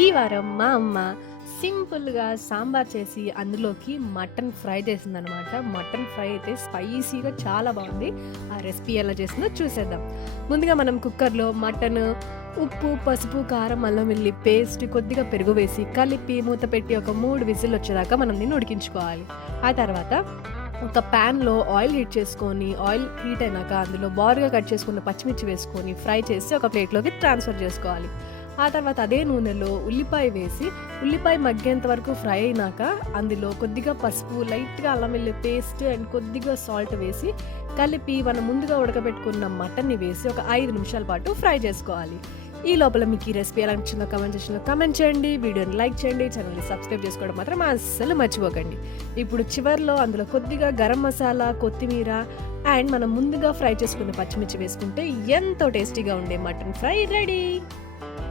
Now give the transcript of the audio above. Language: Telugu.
ఈ వారం మా అమ్మ సింపుల్‌గా సాంబార్ చేసి అందులోకి మటన్ ఫ్రై చేసిందనమాట. మటన్ ఫ్రై అయితే స్పైసీగా చాలా బావుంది. ఆ రెసిపీ ఎలా చేసిందో చూసేద్దాం. ముందుగా మనం కుక్కర్‌లో మటను, ఉప్పు, పసుపు, కారం, అల్లం వెల్లుల్లి పేస్ట్, కొద్దిగా పెరుగు వేసి కలిపి మూత పెట్టి ఒక 3 విజిల్లొచ్చేదాకా మనం దీన్ని ఉడికించుకోవాలి. ఆ తర్వాత ఒక ప్యాన్‌లో ఆయిల్ హీట్ చేసుకొని, ఆయిల్ హీట్ అయినాక అందులో బారుగా కట్ చేసుకున్న పచ్చిమిర్చి వేసుకొని ఫ్రై చేసి ఒక ప్లేట్‌లోకి ట్రాన్స్‌ఫర్ చేసుకోవాలి. ఆ తర్వాత అదే నూనెలో ఉల్లిపాయ వేసి, ఉల్లిపాయ మగ్గేంత వరకు ఫ్రై అయినాక అందులో కొద్దిగా పసుపు, లైట్‌గా అల్లం వెల్లుల్లి పేస్ట్ అండ్ కొద్దిగా సాల్ట్ వేసి కలిపి మనం ముందుగా ఉడకబెట్టుకున్న మటన్‌ని వేసి ఒక 5 నిమిషాల పాటు ఫ్రై చేసుకోవాలి. ఈ లోపల మీకు ఈ రెసిపీ ఎలా అనిపించిందో కామెంట్ సెక్షన్‌లో కామెంట్ చేయండి. వీడియోని లైక్ చేయండి. ఛానెల్‌ని సబ్స్క్రైబ్ చేసుకోవడం మాత్రం అస్సలు మర్చిపోకండి. ఇప్పుడు చివర్లో అందులో కొద్దిగా గరం మసాలా, కొత్తిమీర అండ్ మనం ముందుగా ఫ్రై చేసుకున్న పచ్చిమిర్చి వేసుకుంటే ఎంతో టేస్టీగా ఉండే మటన్ ఫ్రై రెడీ.